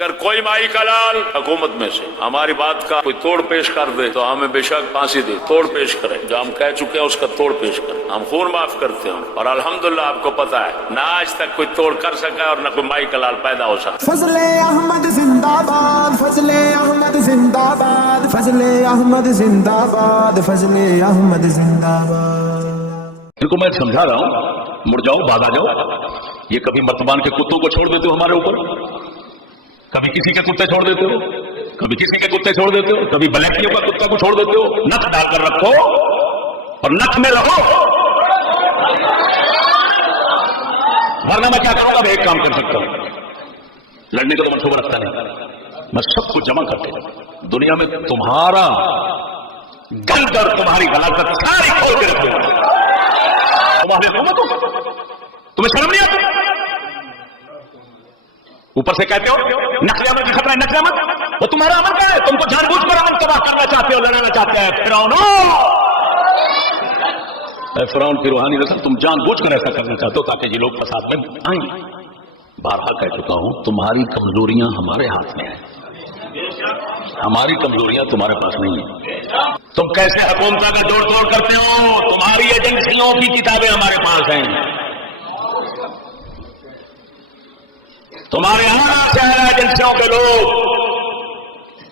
اگر کوئی مائی کا لال حکومت میں سے ہماری بات کا کوئی توڑ پیش کر دے تو ہمیں بے شک پھانسی دے، توڑ پیش کرے، جو ہم کہہ چکے ہیں اس کا توڑ پیش کریں، ہم خون معاف کرتے ہیں، اور الحمدللہ آپ کو پتا ہے نہ آج تک کوئی توڑ کر سکا اور نہ کوئی مائی کا لال پیدا ہو سکا۔ فضل احمد زندہ باد، فضل احمد زندہ باد، فضل احمد زندہ باد، فضل احمد زندہ باد۔ ان کو میں سمجھا رہا ہوں، مڑ جاؤ، بعد آ جاؤ۔ یہ کبھی مرتبان کے کتوں کو چھوڑ دیتے ہو ہمارے اوپر، کبھی کسی کے کتے چھوڑ دیتے ہو، کبھی کسی کے کتے چھوڑ دیتے ہو، کبھی بلیکیوں کا کتا کو چھوڑ دیتے ہو۔ نت ڈال کر رکھو اور نت میں رہو، ورنہ میں کیا کروں گا؟ میں ایک کام کر سکتا ہوں، لڑنے کا تو منصوبہ رکھتا نہیں، میں سب کچھ جمع کر کے دنیا میں تمہارا گند اور تمہاری غلاظت ساری کھول کے رکھوں گا۔ تمہاری حکومت ہو، تمہیں شرم نہیں آتی؟ اوپر سے کہتے ہو نقل عمل کی خطرہ ہے، نقل عمل وہ تمہارا عمل کیا ہے؟ تم کو جان بوجھ کر عمل تباہ کرنا چاہتے ہو، لڑانا چاہتے ہیں۔ فرعون کی روحانی نسل، تم جان بوجھ کر ایسا کرنا چاہتے ہو تاکہ یہ لوگ فساد میں آئیں۔ بارہا کہہ چکا ہوں، تمہاری کمزوریاں ہمارے ہاتھ میں ہیں، ہماری کمزوریاں تمہارے پاس نہیں ہیں۔ تم کیسے حکومت کا جوڑ توڑ کرتے ہو؟ تمہاری ایجنسیوں کی کتابیں ہمارے پاس ہیں، تمہارے یہاں شہر ایجنسیوں کے لوگ،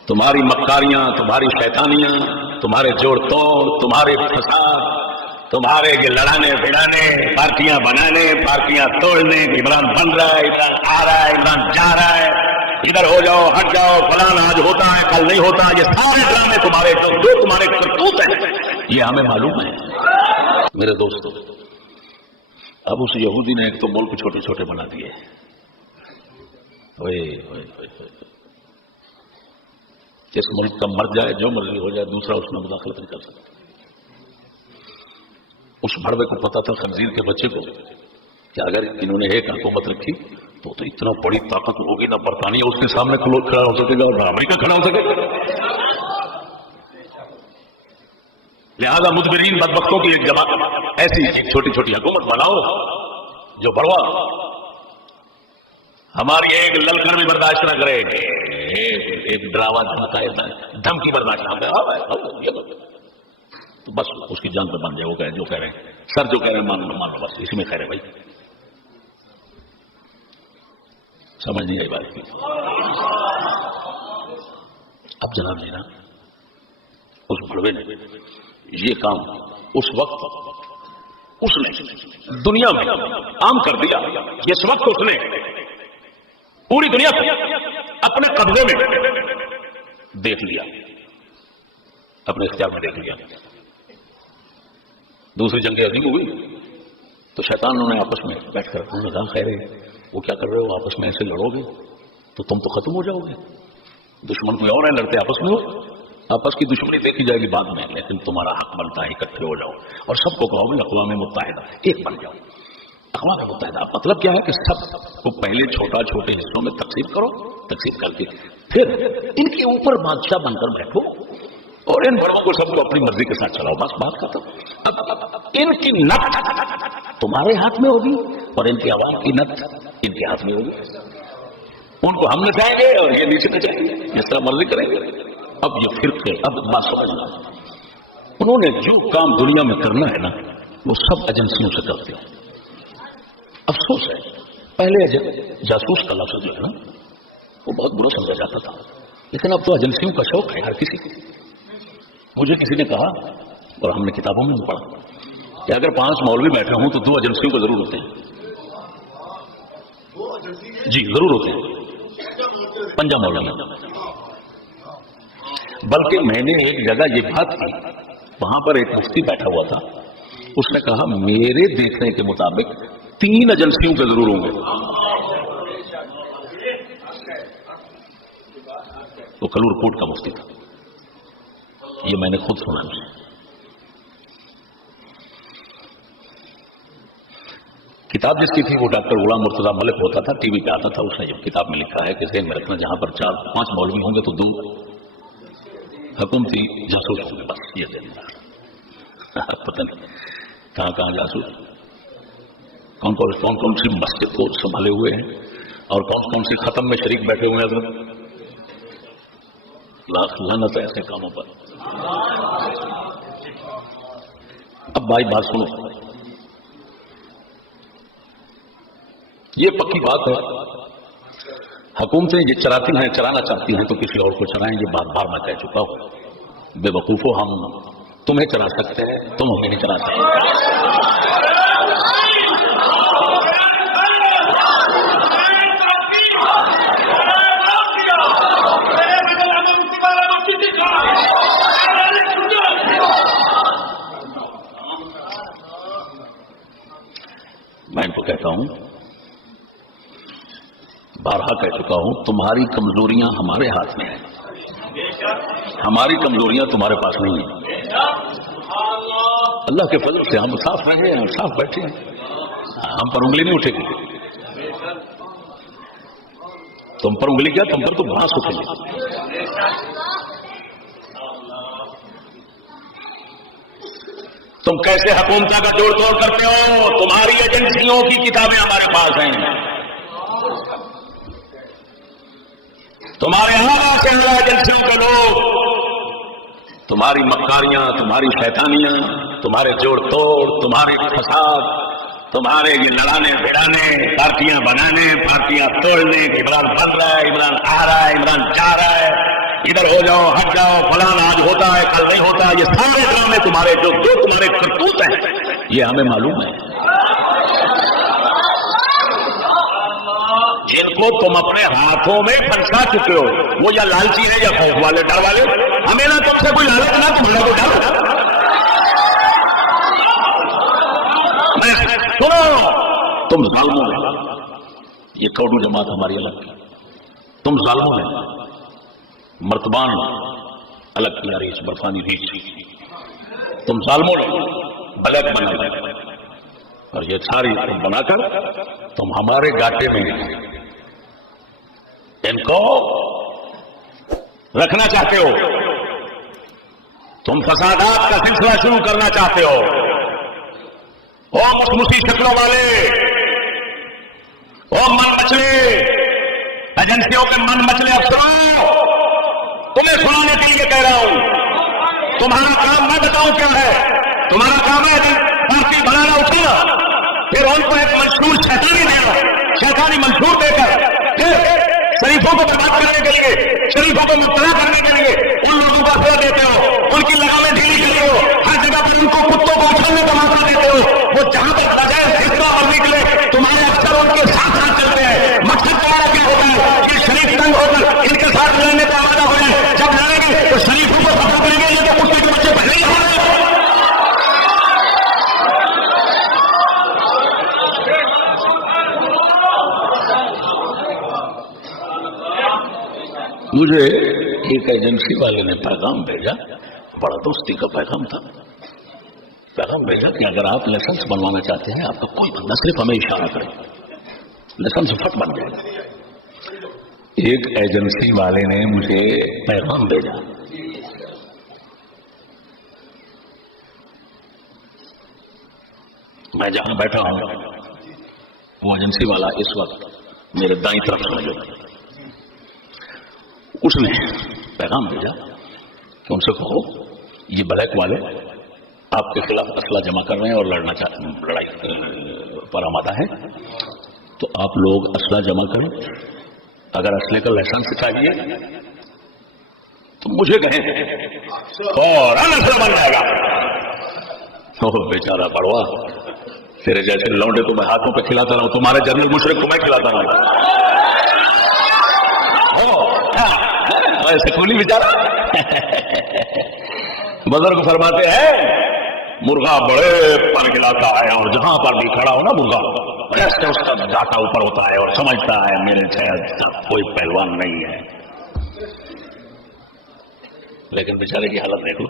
تمہاری مکاریاں، تمہاری شیطانیاں، تمہارے جوڑ توڑ، تمہارے فساد، تمہارے یہ لڑانے بھڑانے، پارٹیاں بنانے، پارٹیاں توڑنے، عمران بن رہا ہے، عمران آ رہا ہے، عمران جا رہا ہے، ادھر ہو جاؤ، ہٹ جاؤ، فلان آج ہوتا ہے کل نہیں ہوتا، یہ سارے ڈرامے تمہارے جو تمہارے کرتوت ہیں یہ ہمیں معلوم ہے۔ میرے دوستو، اب اس یہودی نے ایک تو ملک چھوٹے چھوٹے بنا دیے، جس ملک کا مر جائے، جو مرضی ہو جائے، دوسرا اس میں مداخلت نہیں کر سکتا۔ اس بھڑوے کو پتا تھا، خنزیر کے بچے کو، کہ اگر انہوں نے ایک حکومت رکھی تو اتنا بڑی طاقت ہوگی، نہ برطانیہ اس کے سامنے کھڑا ہو سکے گا اور نہ امریکہ کھڑا ہو سکے گا۔ لہذا مدبرین بدبختوں کی ایک جماعت، ایسی ایک چھوٹی چھوٹی حکومت بناؤ جو بڑوا ہماری ایک للکر بھی برداشت نہ کرے، ایک ڈراوا دھمکی برداشت نہ کرے، تو بس اس کی جان پہ بن جائے، وہ کہے جو کہہ رہے ہیں، سر جو کہہ رہے ہیں مان لو، بس اسی میں خیر ہے۔ بھائی سمجھ نہیں آئی بات کی؟ اب جناب جی نا، اس بڑوے نے یہ کام اس وقت اس نے دنیا میں عام کر دیا، جس وقت اس نے پوری دنیا کو اپنے قبضے میں دیکھ لیا، اپنے اختیار میں دیکھ لیا۔ دوسری جنگ عظیم ہوئی تو شیطانوں نے آپس میں بیٹھ کر انہوں نے کہا، خیر ہے وہ کیا کر رہے ہو، آپس میں ایسے لڑو گے تو تم تو ختم ہو جاؤ گے، دشمن کوئی اور ہے، لڑتے آپس میں ہو، آپس کی دشمنی دیکھی جائے گی بعد میں، لیکن تمہارا حق بنتا ہے اکٹھے ہو جاؤ اور سب کو کہو بھی اقوام متحدہ ایک بن جاؤ۔ اقوام متحدہ مطلب کیا ہے کہ سب کو پہلے چھوٹے حصوں میں تقسیم کرو، تقسیم کر کے پھر ان کے اوپر بادشاہ بن کر بیٹھو اور ان بڑوں کو سب کو اپنی مرضی کے ساتھ چلاؤ، بس بات ختم۔ اب ان کی نت تمہارے ہاتھ میں ہوگی اور ان کی عوام کی نت ان کے ہاتھ میں ہوگی، ان کو ہم نچائیں گے اور یہ نیچے نچائیں گے، جس طرح مرضی کریں گے۔ اب یہ فرقے، اب بات سمجھنا، انہوں نے جو کام دنیا میں کرنا ہے نا وہ سب ایجنسیوں سے کرتے ہیں۔ افسوس ہے پہلے جاسوس کا لفظ جو ہے نا وہ بہت برا سمجھا جاتا تھا، لیکن اب تو ایجنسیوں کا شوق ہے ہر کسی کو۔ مجھے کسی نے کہا اور ہم نے کتابوں میں پڑھا کہ اگر 5 مولوی بیٹھے ہوں تو 2 ایجنسیوں کو ضرور ہوتے ہیں، جی ضرور ہوتے ہیں، 5 مولوی۔ بلکہ میں نے ایک جگہ یہ بات کی، وہاں پر ایک مفتی بیٹھا ہوا تھا، اس نے کہا میرے دیکھنے کے مطابق 3 ایجنسیوں کے ضرور ہوں گے۔ تو کلور کوٹ کا مفتی تھا، یہ میں نے خود سنا۔ کتاب جس کی تھی وہ ڈاکٹر غلام مرتضیٰ ملک ہوتا تھا، ٹی وی پہ آتا تھا، اس نے جب کتاب میں لکھا ہے کہ ذہن میں رکھنا جہاں پر 4-5 مولوی ہوں گے تو 2 حکومتی جاسوس ہوں گے، بس یہ ذہن میں رکھنا۔ پتہ نہیں کہاں کہاں جاسوس، کون کون سی مسجد کو سنبھالے ہوئے ہیں اور کون کون سی ختم میں شریک بیٹھے ہوئے ہیں حضرت؟ لاکھ لعنت ہے ایسے کاموں پر. اب بھائی بات سنو، یہ پکی بات ہے، حکومتیں یہ چراتی ہیں، چرانا چاہتی ہیں تو کسی اور کو چرائیں. یہ بات بار میں کہہ چکا ہوں. بے وقوفو، ہم تمہیں چرا سکتے ہیں، تم ہمیں نہیں چرا سکتے. میں ان کو کہتا ہوں، بارہا کہہ چکا ہوں، تمہاری کمزوریاں ہمارے ہاتھ میں ہیں، ہماری کمزوریاں تمہارے پاس نہیں ہیں. اللہ کے فضل سے ہم صاف رہے ہیں، صاف بیٹھے ہیں، ہم پر انگلی نہیں اٹھے گی. تم پر انگلی کیا، تم پر تو گھاس اٹھے گی. تم کیسے حکومتوں کا جوڑ توڑ کرتے ہو؟ تمہاری ایجنسیوں کی کتابیں ہمارے پاس ہیں، تمہارے اعلیٰ سے اعلیٰ ایجنسیوں کے لوگ، تمہاری مکاریاں، تمہاری شیطانیاں، تمہارے جوڑ توڑ، تمہارے فساد، تمہارے یہ لڑانے بھڑانے، پارٹیاں بنانے، پارٹیاں توڑنے، عمران بن رہا ہے، عمران آ رہا ہے، عمران جا رہا ہے، ادھر ہو جاؤ، ہٹ جاؤ، فلان آج ہوتا ہے کل نہیں ہوتا. یہ سارے ڈرامے تمہارے جو تمہارے کرتوت ہیں، یہ ہمیں معلوم ہے. جن کو تم اپنے ہاتھوں میں پھنسا چکے ہو، وہ یا لالچی ہے یا خوف والے، ڈر والے. ہمیں نہ تم سے کوئی لالچ، نہ تم کو ڈر. سنو، تم ظالموں میں، یہ کوڈو جماعت ہماری الگ کی، تم ظالموں میں مرتبان الگ کی ریچ، برفانی ریچ، تم ظالموں نے بلیک بنا لیا، اور یہ ساری بنا کر تم ہمارے گاٹے میں ان کو رکھنا چاہتے ہو. تم فسادات کا سلسلہ شروع کرنا چاہتے ہو. او مچمچی شکلوں والے، او من مچلے ایجنسیوں کے من مچلے افسروں، تمہیں سنانے کے لیے کہہ رہا ہوں. تمہارا کام میں بتاؤں کیا ہے. تمہارا کام ہے پارٹی بنانا، اٹھانا، پھر ان کو ایک منشور شیطانی دینا، شیطانی منشور دے کر پھر شریفوں کو برباد کرنے کے لیے، شریفوں کو مبتلا کرنے کے لیے ان لوگوں کا فیصلہ دیتے ہو، ان کی لگامیں ڈھیلی کرتے ہو، ہر جگہ پر ان کو کتوں کو اچھالنے کا موقع دیتے ہو. وہ جہاں پر نجائز حصہ اور نکلے، تمہارے افسر ان کے ساتھ ساتھ چلتے ہیں. مقصد تمہارا کیا ہوتا ہے کہ شریف تنگ ہو کر ان کے ساتھ لڑنے کا آمادہ ہو جائے. جب لڑیں گے تو شریفوں کو سپورٹ کریں گے، یہ تو کتے کے بچے پہلے ہی ہو رہے ہیں. مجھے ایک ایجنسی والے نے پیغام بھیجا، بڑا دوستی کا پیغام تھا. پیغام بھیجا کہ اگر آپ لائسنس بنوانا چاہتے ہیں، آپ کا کوئی بندہ صرف ہمیں اشارہ کرے، لائسنس فٹ بن جائے. ایک ایجنسی والے نے مجھے پیغام بھیجا، میں جہاں بیٹھا ہوں وہ ایجنسی والا اس وقت میرے دائیں طرف سمجھو. اس نے پیغام بھیجا کہ ان سے کہو یہ بلیک والے آپ کے خلاف اسلحہ جمع کر رہے ہیں اور لڑائی پر آمادہ ہے، تو آپ لوگ اسلحہ جمع کریں. اگر اسلحے کا لائسنس چاہیے تو مجھے کہیں، فوراً اسلحہ بن جائے گا. بیچارہ بڑوا، تیرے جیسے لونڈے کو میں ہاتھوں پہ کھلاتا رہا ہوں، تمہارے جنرل مشرق کو میں کھلاتا رہا ہوں. سکولی بیچارہ. بزرگ فرماتے ہیں مرغا بڑے پر کھلاتا ہے، اور جہاں پر بھی کھڑا ہو نا مرغا، ایسے اس کا ڈاٹا اوپر ہوتا ہے اور سمجھتا ہے میرے شاید کوئی پہلوان نہیں ہے. لیکن بیچارے کی حالت دیکھو،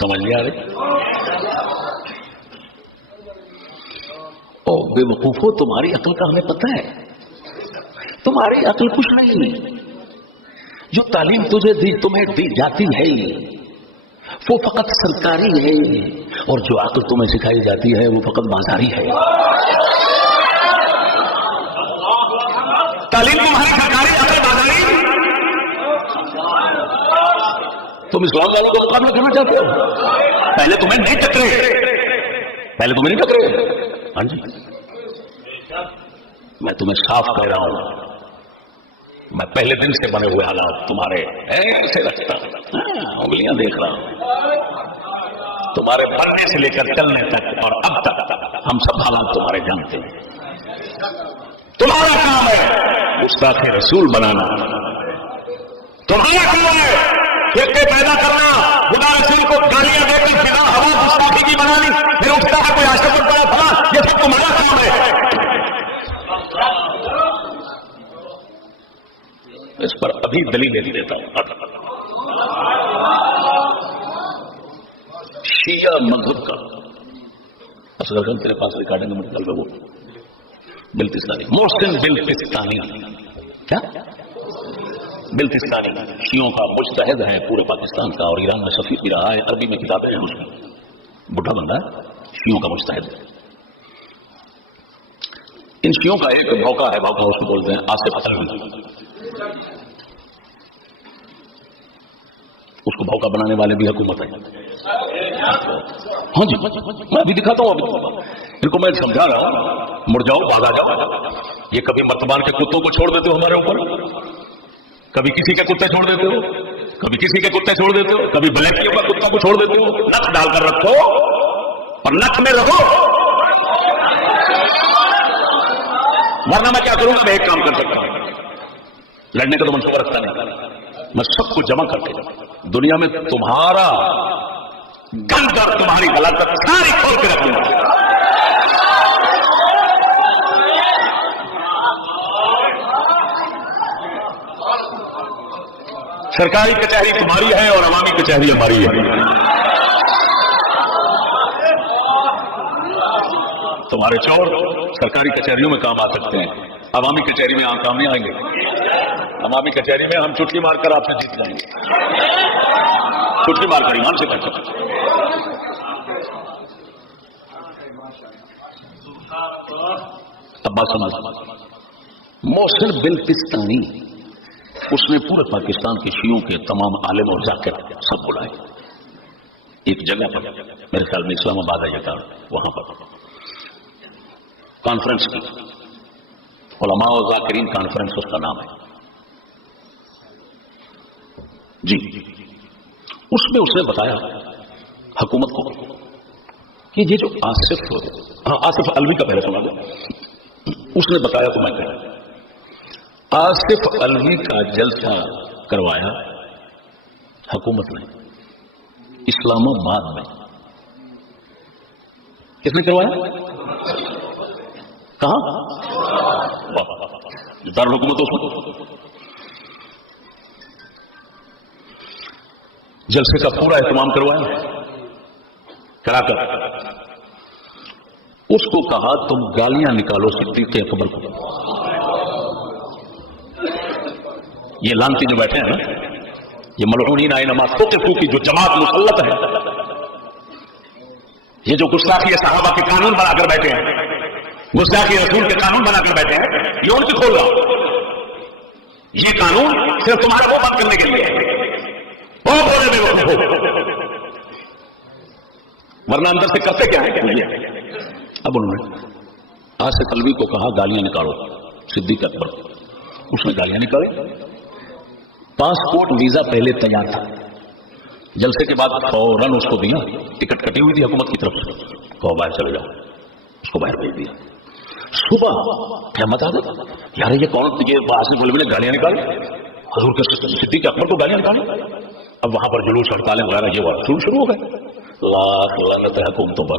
سمجھ لیا رہے. او بے وقوفو، تمہاری عقل کا ہمیں پتہ ہے. تمہاری عقل کچھ نہیں. جو تعلیم تمہیں دی جاتی ہے وہ فقط سرکاری ہے، اور جو عقل تمہیں سکھائی جاتی ہے وہ فقط بازاری ہے. تعلیم تمہاری سرکاری اصل بازاری، تم اسلام والوں کو مقابلہ کرنا چاہتے ہو؟ پہلے تمہیں نہیں ٹکرے، ہاں جی میں تمہیں صاف کہہ رہا ہوں، میں پہلے دن سے بنے ہوئے حالات تمہارے ایسے رکھتا انگلیاں دیکھ رہا ہوں، تمہارے بننے سے لے کر چلنے تک اور اب تک ہم سب حالات تمہارے جانتے ہیں۔ تمہارا کام ہے گستاخ رسول بنانا، تمہارا کام ہے فرقے پیدا کرنا، خدا رسول کو گالیاں دے کر بنا ہوا گستاخی کی بنانی، پھر اٹھتا ہے کوئی آشرف پر پڑا تھا، یہ سب تمہارا کام ہے۔ اس پر ابھی دلیل نہیں دیتا ہوں۔ شیعہ مذہب کا اصغر خان تیرے پاس ریکارڈنگ میں نکل رہا وہ بلتستانی، محسن بلتستانی، کیا بلتستانی شیعوں کا مجتہد ہے پورے پاکستان کا، اور ایران میں سفیر بھی رہا ہے، عربی میں کتابیں ہیں اس کی، بڈھا بندہ ہے، شیعوں کا مجتہد ہے۔ ان شیعوں کا ایک بھوکا ہے، بھوکا اس کو بولتے ہیں آصف علوی، اس کو بھوکا بنانے والے بھی حکومت ہے۔ ہاں جی میں ابھی دکھاتا ہوں، ان کو میں سمجھا رہا ہوں، مڑ جاؤ باز آ جاؤ، یہ کبھی مرتبان کے کتوں کو چھوڑ دیتے ہو ہمارے اوپر، کبھی کسی کے کتے چھوڑ دیتے ہو، کبھی کسی کے کتے چھوڑ دیتے ہو، کبھی بلیکیوں کا کتوں کو چھوڑ دیتے ہو، نک ڈال کر رکھو اور نک میں رکھو، ورنہ میں کیا کروں گا؟ میں ایک کام کر سکتا ہوں، لڑنے کا تو منصوبہ رکھتا نہیں، میں سب کو جمع کر کے دنیا میں تمہارا گند اور تمہاری غلط ساری کھول کے رکھ دوں گا۔ سرکاری کچہری تمہاری ہے اور عوامی کچہری ہماری ہے۔ تمہارے چور سرکاری کچہریوں میں کام آ سکتے ہیں، عوامی کچہری میں کام نہیں آئیں گے۔ عوامی کچہری میں ہم چٹکی مار کر آپ سے جیت جائیں گے، چٹکی مار کر ایمان سے کر سکتے۔ اب بات سمجھ، محسن بلتستانی اس نے پورے پاکستان کے شیعوں کے تمام عالم اور ذاکر سب بلائے ایک جگہ پر، میرے خیال میں اسلام آباد ہے یہ کار، وہاں پر کانفرنس کی، علماء و ذاکرین کانفرنس اس کا نام ہے جی۔ اس میں اس نے بتایا حکومت کو کہ یہ جو آصف علوی کا پہلے سنا دو، اس نے بتایا تو میں کہا آصف علوی کا جلسہ کروایا حکومت نے اسلام آباد میں۔ کس نے کروایا؟ کہاں؟ دارالحکومت اس میں جلسے کا پورا اہتمام کروایا، کرا کر اس کو کہا تم گالیاں نکالو صدیق اکبر کو۔ یہ لانتی جو بیٹھے ہیں نا، یہ ملعونین اینما ثقفوا کی جو جماعت مسلط ہے، یہ جو گستاخی صحابہ کے قانون بنا کر بیٹھے ہیں، گستاخی رسول کے قانون بنا کر بیٹھے ہیں، یہ ان کی کھول رہا ہوں۔ یہ قانون صرف تمہارا وہ بند کرنے کے لیے ہے، وہ بولے میں وہ ہو، ورنہ اندر سے کرتے کیا ہے؟ اب انہوں نے آصف علوی کو کہا گالیاں نکالو صدیق اکبر، اس نے گالیاں نکالی۔ پاسپورٹ ویزا پہلے تیار تھا، جلسے کے بعد فوراً اس کو دیا، ٹکٹ کٹی ہوئی تھی حکومت کی طرف سے، کہو باہر چلے جاؤ، اس کو باہر بھیج دیا۔ صبح قیامت آ گئی، یار یہ کون؟ یہ آصف علوی نے گالیاں نکالی، حضور کے صدیق اکبر کو گالیاں نکالی۔ اب وہاں پر جلوس ہڑتالیں وغیرہ یہ شروع ہو گئے، لاکھ لعنت ہے حکومتوں پر۔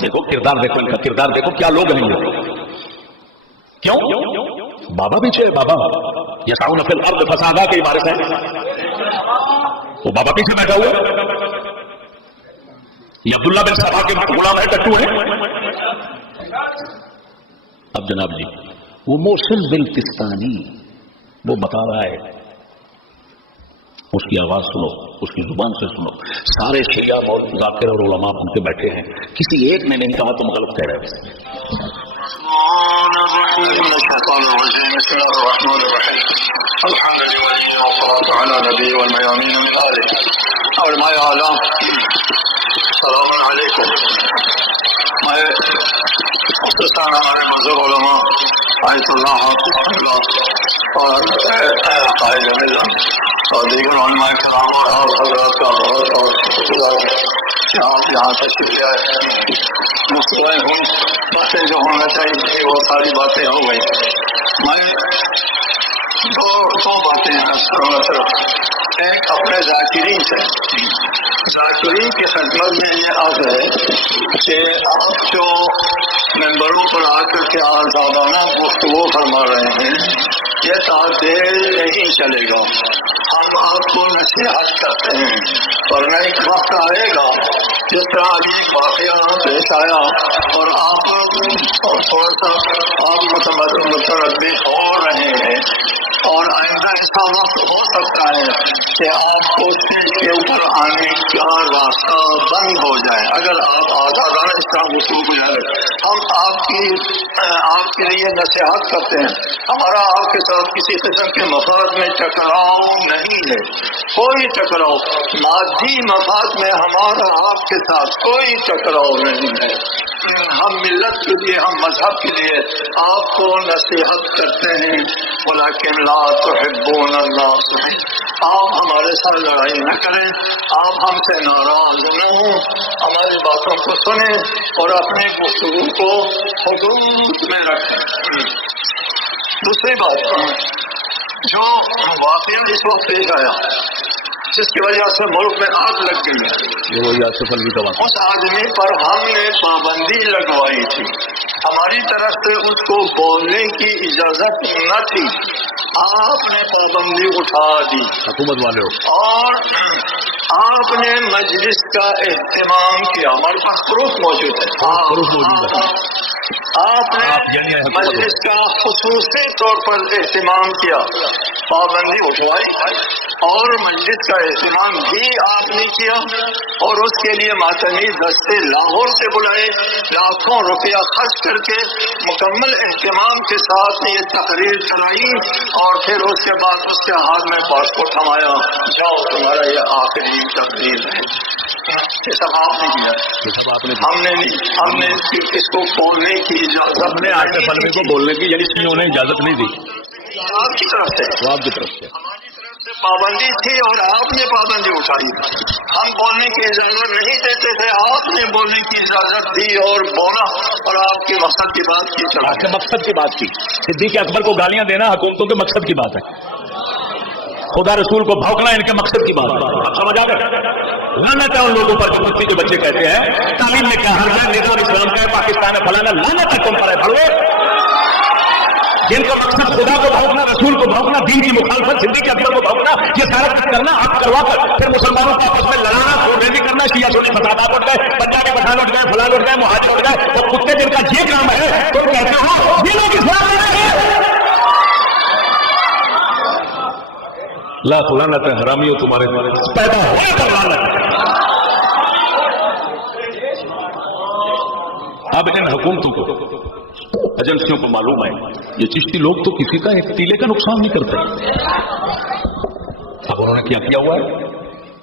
دیکھو کردار، دیکھو ان کا کردار، دیکھو کیا لوگ ہیں یہ۔ کیوں؟ بابا پیچھے، بابا یسعون فی الارض فسادا کے عبارت ہے، وہ بابا پیچھے بیٹھا ہوا، یہ عبداللہ بن سبا کے غلام ہے، ٹٹو ہے۔ اب جناب جی وہ محسن بلتستانی وہ بتا رہا ہے، اس کی آواز سنو، اس کی زبان سے سنو، سارے شیعہ اور ذاکر اور علماء ان کے بیٹھے ہیں، کسی ایک نے نہیں کہا تم غلط کہہ رہے ہو، الشيطان الرجيم. بسم الله الرحمن الرحيم. الحمد لله والصلاة على نبي والميامين من آله علماء اعلام. السلام علیکم. میں خصوصاً ہمارے بزرگ علماء آیت اللہ اور قائد ملت اور دیگر علماء کرام اور حضرات کا بہت بہت شکریہ کہ آپ یہاں تشریف لے آئے. مستقبل باتیں جو ہونا چاہیے وہ ساری باتیں ہو گئی. میں دو باتیں ہیں. ایک اپنے ذاکرین سے، ذاکرین کی خدمت میں یہ عرض ہے کہ آپ جو ممبروں پر آ کر کے آزادانہ گفتگو فرما رہے ہیں یہ تعطیل نہیں چلے گا. ہم آپ کو نصیحت کرتے ہیں، ورنہ ایک وقت آئے گا جس طرح ابھی ایک واقعہ پیش آیا اور آپ تھوڑا سا آپ متردد ہو رہے ہیں اور آئندہ ایسا وقت ہو سکتا ہے کہ آپ کو اسٹیج کے اوپر آنے کا راستہ بند ہو جائے اگر آپ آزادانہ اس طرح گفتگو کو جائیں. ہم آپ کے لیے نصیحت کرتے ہیں. ہمارا آپ کے ساتھ کسی قسم کے مفاد میں ٹکراؤ نہیں ہے، کوئی ٹکراؤ مادی مفاد میں ہمارا آپ کے ساتھ کوئی ٹکراؤ نہیں ہے. ہم ملت کے لیے، ہم مذہب کے لیے آپ کو نصیحت کرتے ہیں. ولیکن لا تحبون الناس، آپ ہمارے ساتھ لڑائی نہ کریں، آپ ہم سے ناراض نہ ہوں، ہماری باتوں کو سنیں اور اپنی گفتگو کو حدود میں رکھیں. دوسری بات، جو واقعہ اس وقت پیش آیا جس کی وجہ سے ملک میں آگ لگ گئی ہے، اس آدمی پر ہم نے پابندی لگوائی تھی. ہماری طرف سے اس کو بولنے کی اجازت نہ تھی، آپ نے پابندی اٹھا دی حکومت والے اور آپ نے مجلس کا اہتمام کیا. ہمارے پاس پروف موجود ہے. آپ نے مجلس کا خصوصی طور پر اہتمام کیا، پابندی اٹھوائی اور مجلس کا اہتمام بھی آپ نے کیا اور اس کے لیے ماتمی دستے لاہور سے بلائے، لاکھوں روپیہ خرچ کر کے مکمل اہتمام کے ساتھ یہ تقریر چلائی اور پھر اس کے بعد اس کے ہاتھ میں پاسپورٹ تھمایا، جاؤ تمہارا یہ آخری تقریر ہے. یہ سب آپ نے کیا، ہم نے نہیں. ہم نے اس کو بولنے کی اجازت کو بولنے کی یعنی سیوں نے اجازت نہیں دی آپ کی طرف سے، آپ کی طرف سے پابندی تھی اور آپ نے پابندی اٹھائی. ہم بولنے کی اجازت نہیں دیتے تھے، آپ نے بولنے کی اجازت دی اور بولا اور آپ کے مقصد کی بات کی. آپ نے مقصد کی بات کی. صدیق اکبر کو گالیاں دینا حکومتوں کے مقصد کی بات ہے، خدا رسول کو بھونکنا ان کے مقصد کی بات ہے. آپ سمجھ آ گئے؟ لعنت ہے ان لوگوں پر جو بچے کے بچے کہتے ہیں تعلیم میں کیا حل ہے، نظام اسلام کا ہے، پاکستان ہے، فلانا. لعنت ہے تم پر ہے بھڑوے جن کا مقصد خدا کو بھونکنا، رسول کو بھونکنا، دین کی مخالفت، صدیق اکبر کو بھونکنا، یہ سارا کچھ کرنا آپ کروا کر پھر مسلمانوں کو آپس میں لڑانا، بھی کرنا. شیعہ سنی فسادات اٹھ گئے، پنجابی پٹھان اٹھ گئے، فلان اٹھ گئے، مہاجر اٹھ گئے. وہ کتے جن کا یہ کام ہے تم کہتے ہو یہ لوگ اسلام میں رہے. لاکھ لعنت ہے حرامیوں تمہارے پیدا ہوئے پر لعنت. اب ان حکومتوں کو، ایجنسیوں کو معلوم ہے یہ چشتی لوگ تو کسی کا ایک تیلے کا نقصان نہیں کرتے. اب انہوں نے کیا ہوا ہے،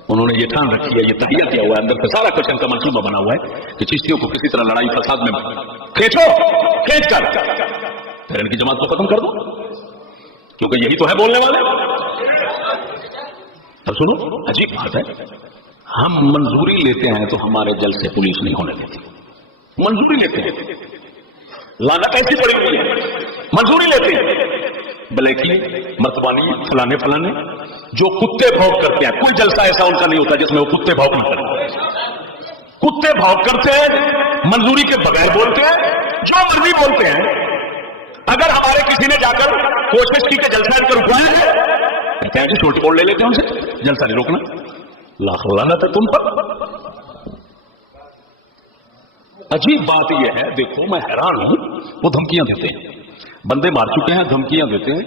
انہوں نے یہ ٹھان رکھی ہے، یہ تہیا کیا ہوا ہے، اندر سے سارا کچھ ان کا منصوبہ بنا ہوا ہے کہ چشتیوں کو کسی طرح لڑائی فساد میں کھینچ کر پھر ان کی جماعت کو ختم کر دو، کیونکہ یہی تو ہے بولنے والے. اب سنو عجیب بات ہے، ہم منظوری لیتے ہیں تو ہمارے جلسے پولیس نہیں ہونے دیتی. منظوری لیتے ہیں، لعنت ایسی پڑی ہوئی ہے، منظوری لیتے ہیں. بلیکی، مرتبانی، فلانے جو کتے بھونک کرتے ہیں، کوئی جلسہ ایسا ان کا نہیں ہوتا جس میں وہ کتے بھونک نہ کرتے. کتے بھونک کرتے ہیں، منظوری کے بغیر بولتے ہیں، جو مرضی بولتے ہیں. اگر ہمارے کسی نے جا کر کوشش کی کہ جلسہ ان کو رکوایا ہے، کہتے ہیں کہ چھوٹی بول لے لیتے ہیں ان سے، جلسہ نہیں روکنا. لاکھ لعنت ہے تم پر. عجیب بات یہ ہے، دیکھو میں حیران ہوں، وہ دھمکیاں دیتے ہیں، بندے مار چکے ہیں، دھمکیاں دیتے ہیں،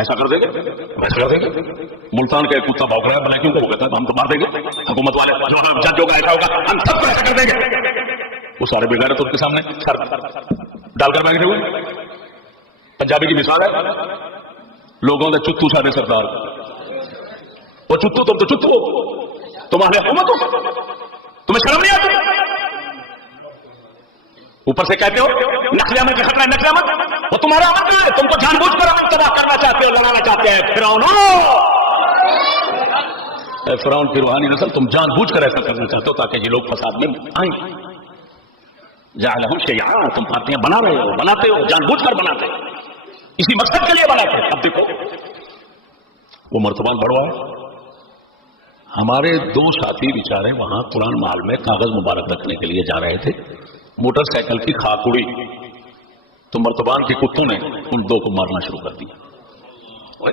ایسا کر دیں گے ویسا کر دیں گے. ملتان کا ایک کتا بھونک رہا ہے، بلیکیوں کو وہ کہتا ہے ہم تو مار دیں گے، حکومت والے جو جج ہوگا ایسا ہوگا، ہم سب کو ایسا کر دیں گے. وہ سارے بغیرت ان کے سامنے سر ڈال کر بیٹھے ہوئے. پنجابی کی مثال ہے, لوگوں نے چتو سارے سردار, وہ چتو تم تو چتو ہو, تمہارے حکومت ہو, تمہیں شرم نہیں آتی؟ اوپر سے کہتے ہو نقل عمل کا خطرہ ہے, نقل عمل وہ تمہارا عمل ہے, تم تو جان بوجھ کر عمل تباہ کرنا چاہتے ہو, لڑانا چاہتے ہیں. فرعون کی روحانی نسل, تم جان بوجھ کر ایسا کرنا چاہتے ہو تاکہ یہ لوگ فساد میں آئیں. جعلہم شیعاء, تم پارٹیاں بنا رہے ہو, بناتے ہو, جان بوجھ کر بناتے ہو, اسی مقصد کے لیے بناتے ہیں. اب دیکھو وہ مرتبان بڑھوا ہے. ہمارے دو ساتھی بیچارے وہاں قرآن محل میں کاغذ مبارک رکھنے کے لیے جا رہے تھے, موٹر سائیکل کی خاک اڑی تو مرتبان کے کتوں نے ان دو کو مارنا شروع کر دیا.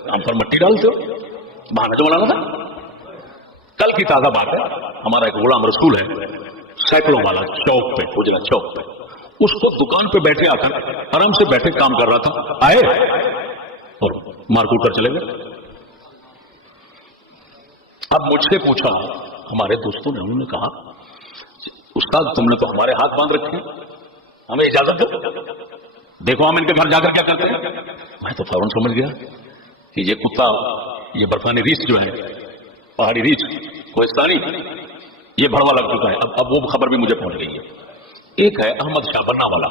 ہم پر مٹی ڈالتے ہو, بہانا جو بنانا تھا. کل کی تازہ بات ہے, ہمارا ایک غلام رسول ہے سائیکلوں والا, چوک پہ, گجرا چوک پہ, اس کو دکان پہ بیٹھے آ کر آرام سے بیٹھے کام کر رہا تھا, آئے اور مار کوٹ کر چلے گئے. اب مجھ سے پوچھا ہمارے دوستوں نے, انہوں نے کہا استاد تم نے تو ہمارے ہاتھ باندھ رکھے ہیں, ہمیں اجازت دو, دیکھو ہم ان کے گھر جا کر کیا کرتے ہیں. میں تو فوراً سمجھ گیا کہ یہ کتا, یہ برفانی ریچھ جو ہے, پہاڑی ریچھ کوہستانی, یہ بھڑوا لگ چکا ہے. اب وہ خبر بھی مجھے پہنچ گئی ہے. ایک ہے احمد شاہ بنا والا,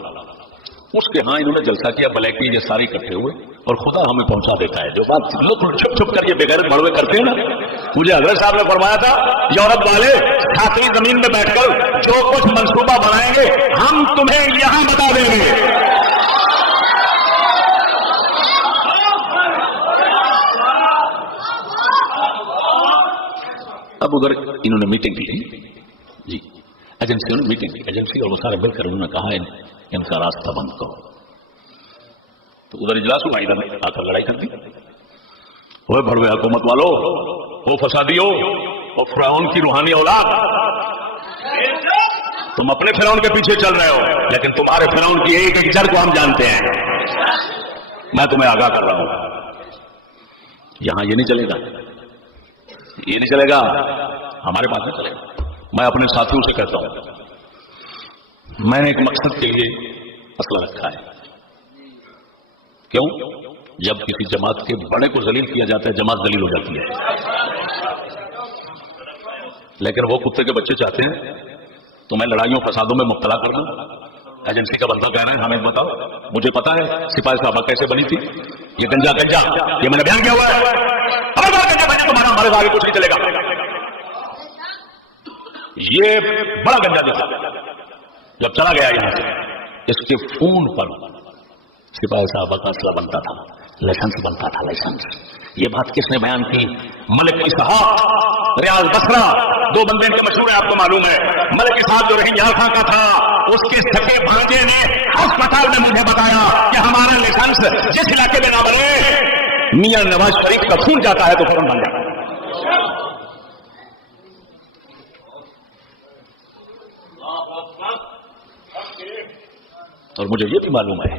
اس کے ہاں انہوں نے جلسہ کیا, بلیک یہ سارے اکٹھے ہوئے اور خدا ہمیں پہنچا دیتا ہے. جو بات لوگ چھپ چھپ کر یہ بغیر بڑوے کرتے ہیں نا, مجھے حضرت صاحب نے فرمایا تھا یورپ والے ساتویں زمین میں بیٹھ کر جو کچھ منصوبہ بنائیں گے ہم تمہیں یہاں بتا دیں گے. اب ادھر انہوں نے میٹنگ کی جی, ایجنسیوں نے میٹنگ کی, ایجنسی اور وہ سارے مل کر انہوں نے کہا ان کا راستہ بند کرو. تو ادھر اجلاس ہوا, ادھر آ کر لڑائی کر دی. وہ بڑوے حکومت والو, وہ فسادی ہو, وہ فرعون کی روحانی اولاد, تم اپنے فرعون کے پیچھے چل رہے ہو, لیکن تمہارے فرعون کی ایک ایک جڑ کو ہم جانتے ہیں. میں تمہیں آگاہ کر رہا ہوں, یہاں یہ نہیں چلے گا, یہ نہیں چلے گا, ہمارے پاس نہیں چلے گا. میں اپنے ساتھیوں سے کہتا ہوں, میں نے ایک مقصد کے لیے اسلحہ رکھا ہے. کیوں؟ جب کسی جماعت کے بڑے کو ذلیل کیا جاتا ہے جماعت ذلیل ہو جاتی ہے. لیکن وہ کتے کے بچے چاہتے ہیں تو میں لڑائیوں فسادوں میں مبتلا کر دوں. ایجنسی کا بندہ کہہ رہا ہے ہمیں بتاؤ, مجھے پتا ہے سپاہی صاحبہ کیسے بنی تھی, یہ گنجا گنجا یہ میں نے بیان کیا ہوا ہے, تمہارا ہمارے آگے کچھ نہیں چلے گا. یہ بڑا گنجا جو تھا جب چلا گیا یہاں سے, اس کے فون پر سپاہی صاحبہ کا اسلحہ بنتا تھا, لائسنس بنتا تھا, لائسنس. یہ بات کس نے بیان کی؟ ملک اسحاق, ریاض بصرہ, دو بندے ان کے مشہور ہیں آپ کو معلوم ہے. ملک اسحاق جو رحیم خان کا تھا, اس کے سکے بھانجے نے ہسپتال میں مجھے بتایا کہ ہمارا لائسنس جس علاقے میں نہ بنے میاں نواز شریف کا خون جاتا ہے تو فوراً بن جاتا ہے. اور مجھے یہ بھی معلوم ہے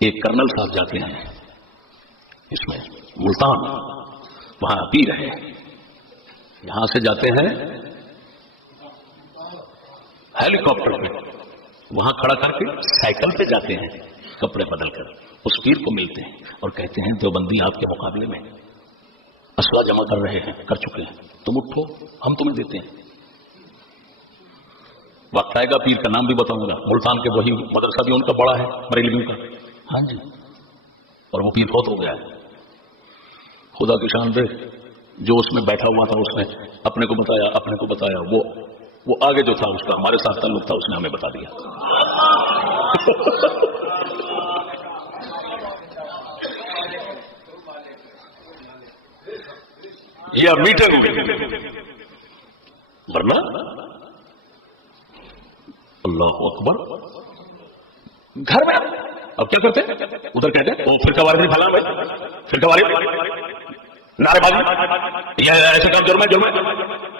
ایک کرنل صاحب جاتے ہیں اس میں ملتان, وہاں پیر ہے, یہاں سے جاتے ہیں ہیلی کاپٹر پہ, وہاں کھڑا کر کے سائیکل پہ جاتے ہیں کپڑے بدل کر, اس پیر کو ملتے ہیں اور کہتے ہیں دیوبندی آپ کے مقابلے میں اسلحہ جمع کر رہے ہیں, کر چکے ہیں, تم اٹھو ہم تمہیں دیتے ہیں. وقت آئے گا پیر کا نام بھی بتاؤں گا, ملتان کے وہی مدرسہ بھی ان کا بڑا ہے بریلویوں کا, ہاں جی, اور وہ پیر فوت ہو گیا ہے. خدا کی شان دے, جو اس میں بیٹھا ہوا تھا اس نے اپنے کو بتایا, وہ آگے جو تھا اس کا ہمارے ساتھ تعلق تھا, اس نے ہمیں بتا دیا. یہ میٹنگ ورنہ اللہ اکبر گھر میں اب کیا کرتے ادھر کہتے وہ فرقہ وارثی پھیلا بھائی, فرقہ وارثی نعرے بازی, یہ ایسے کام جرم ہے.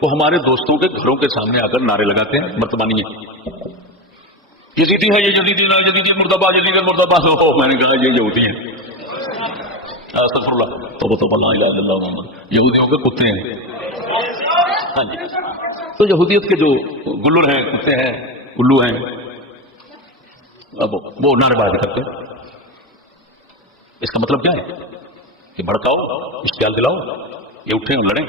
وہ ہمارے دوستوں کے گھروں کے سامنے آ کر نعرے لگاتے ہیں مرتبانی ہے, یزیدی ہے, یہ یزیدی نہ یزیدی مرداباد, یزیدی مرداباد. میں نے کہا یہ یہودی ہیں, استغفر اللہ, توبہ لا الہ الا اللہ محمد. یہودیوں کے کتے ہیں, ہاں جی. تو یہودیت کے جو گلر ہیں, کتے ہیں, الو ہیں, اب وہ نعرے بازی کرتے ہیں. اس کا مطلب کیا ہے کہ بھڑکاؤ، اشتعال دلاؤ، یہ اٹھیں اور لڑیں.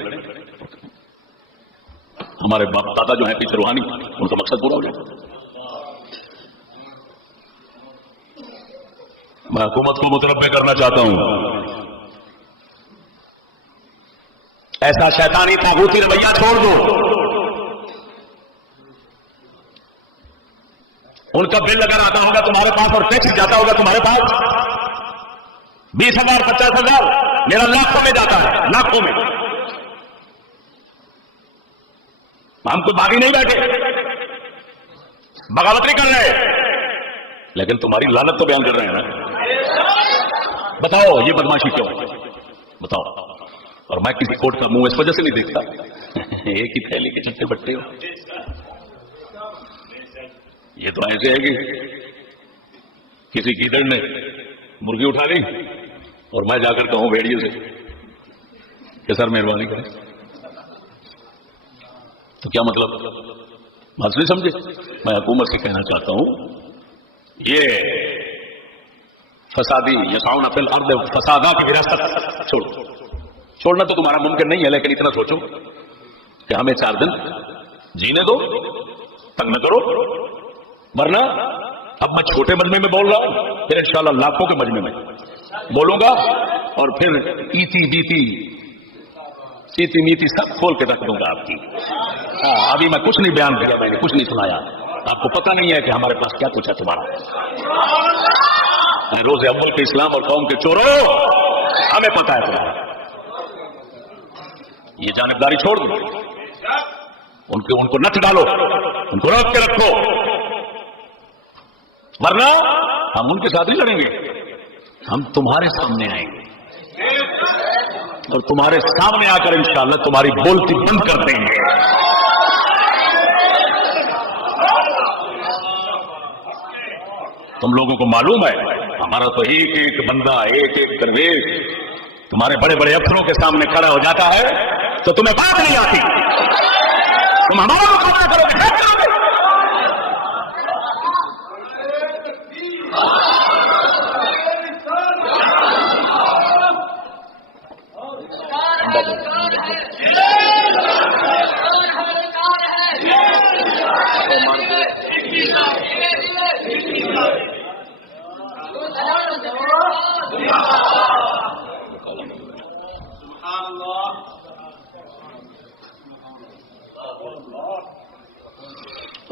ہمارے باپ دادا جو ہیں پیچھے روحانی، ان کا مقصد پورا ہو جائے. میں حکومت کو متنبع کرنا چاہتا ہوں، ایسا شیطانی طاغوتی رویہ چھوڑ دو. ان کا بل اگر آتا ہوگا تمہارے پاس اور ٹیکس جاتا ہوگا تمہارے پاس 20,000 50,000، میرا لاکھوں میں جاتا ہے، لاکھوں میں. ہم کوئی باغی نہیں بیٹھے، بغاوت نہیں کر رہے، لیکن تمہاری لعنت تو بیان کر رہے ہیں نا. بتاؤ یہ بدماشی کیوں؟ بتاؤ. اور میں کسی کوٹ کا منہ اس وجہ سے نہیں دیکھتا، ایک ہی تھیلی کے چٹے بٹے ہو. یہ تو ایسے ہے کہ کسی گیدڑ نے مرغی اٹھا لی اور میں جا کر کہوں بھیڑیے سے کہ سر مہربانی کریں، تو کیا مطلب؟ بات نہیں سمجھے؟ میں حکومت سے کہنا چاہتا ہوں یہ فسادی یسعون فی الارض فسادا کی وراثت چھوڑنا تو تمہارا ممکن نہیں ہے، لیکن اتنا سوچو کہ ہمیں 4 دن جینے دو، تنگ نہ کرو. ورنہ اب میں چھوٹے مجمع میں بول رہا ہوں، پھر انشاءاللہ لاکھوں کے مجمع میں بولوں گا، اور پھر ایتی بیتی سیتی میتی سب کھول کے رکھ دوں گا آپ کی. ابھی میں کچھ نہیں بیان کیا، میں نے کچھ نہیں سنایا. آپ کو پتہ نہیں ہے کہ ہمارے پاس کیا کچھ ہے تمہارا. روز اول کے اسلام اور قوم کے چوروں، ہمیں پتہ ہے تمہارا. یہ جانبداری چھوڑ دو، ان کو نچ ڈالو، ان کو روک کے رکھو، ورنہ ہم ان کے ساتھ نہیں لڑیں گے. ہم تمہارے سامنے آئیں گے اور تمہارے سامنے آ کر انشاءاللہ تمہاری بولتی بند کر دیں گے. تم لوگوں کو معلوم ہے ہمارا تو ایک ایک بندہ، ایک ایک درویش تمہارے بڑے بڑے افسروں کے سامنے کھڑا ہو جاتا ہے تو تمہیں بات نہیں آتی. تم ہمارا مقابلہ کرو گے.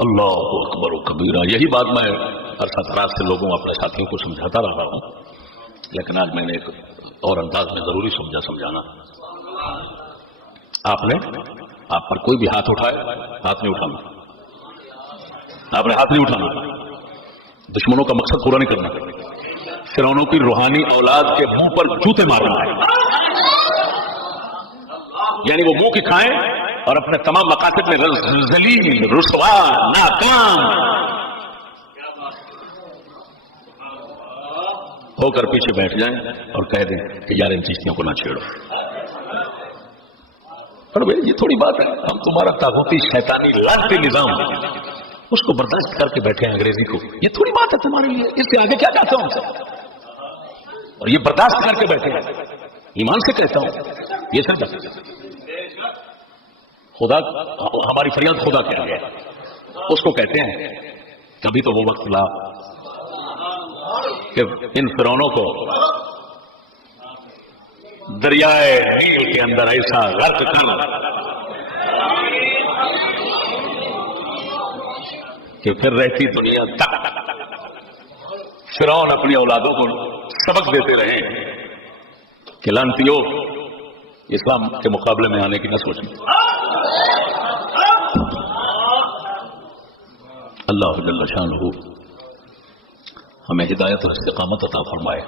اللہ اکبر و کبیرہ. یہی بات میں عرصہ دراز سے لوگوں اپنے ساتھیوں کو سمجھاتا رہا ہوں، لیکن آج میں نے ایک اور انداز میں ضروری سمجھانا. آپ پر کوئی بھی ہاتھ اٹھائے، ہاتھ نہیں اٹھانا. آپ نے ہاتھ نہیں اٹھانا. دشمنوں کا مقصد پورا نہیں کرنا. فرعونوں کی روحانی اولاد کے منہ پر جوتے مارنا ہے، یعنی وہ منہ کی کھائیں اور اپنے تمام مقاصد میں ذلیل، رسوا، ناکام ہو کر پیچھے بیٹھ جائیں اور کہہ دیں کہ یار ان چیزوں کو نہ چھیڑو. اور بھائی یہ تھوڑی بات ہے، ہم تمہارا طاغوتی شیطانی لعنتی نظام اس کو برداشت کر کے بیٹھے ہیں، انگریزی کو. یہ تھوڑی بات ہے تمہارے لیے. اس سے آگے کیا چاہتا ہوں؟ اور یہ برداشت کر کے بیٹھے ہیں. ایمان سے کہتا ہوں یہ سب خدا، ہماری فریاد خدا کیا ہے اس کو کہتے ہیں. کبھی تو وہ وقت لا کہ ان فرعونوں کو دریائے نیل کے اندر ایسا غرق کرنا کہ پھر رہتی دنیا تک فرعون اپنی اولادوں کو سبق دیتے رہے کہ لعنتیو اسلام کے مقابلے میں آنے کی نہ سوچیں. اللہ جل شانہ ہمیں ہدایت اور استقامت عطا فرمائے.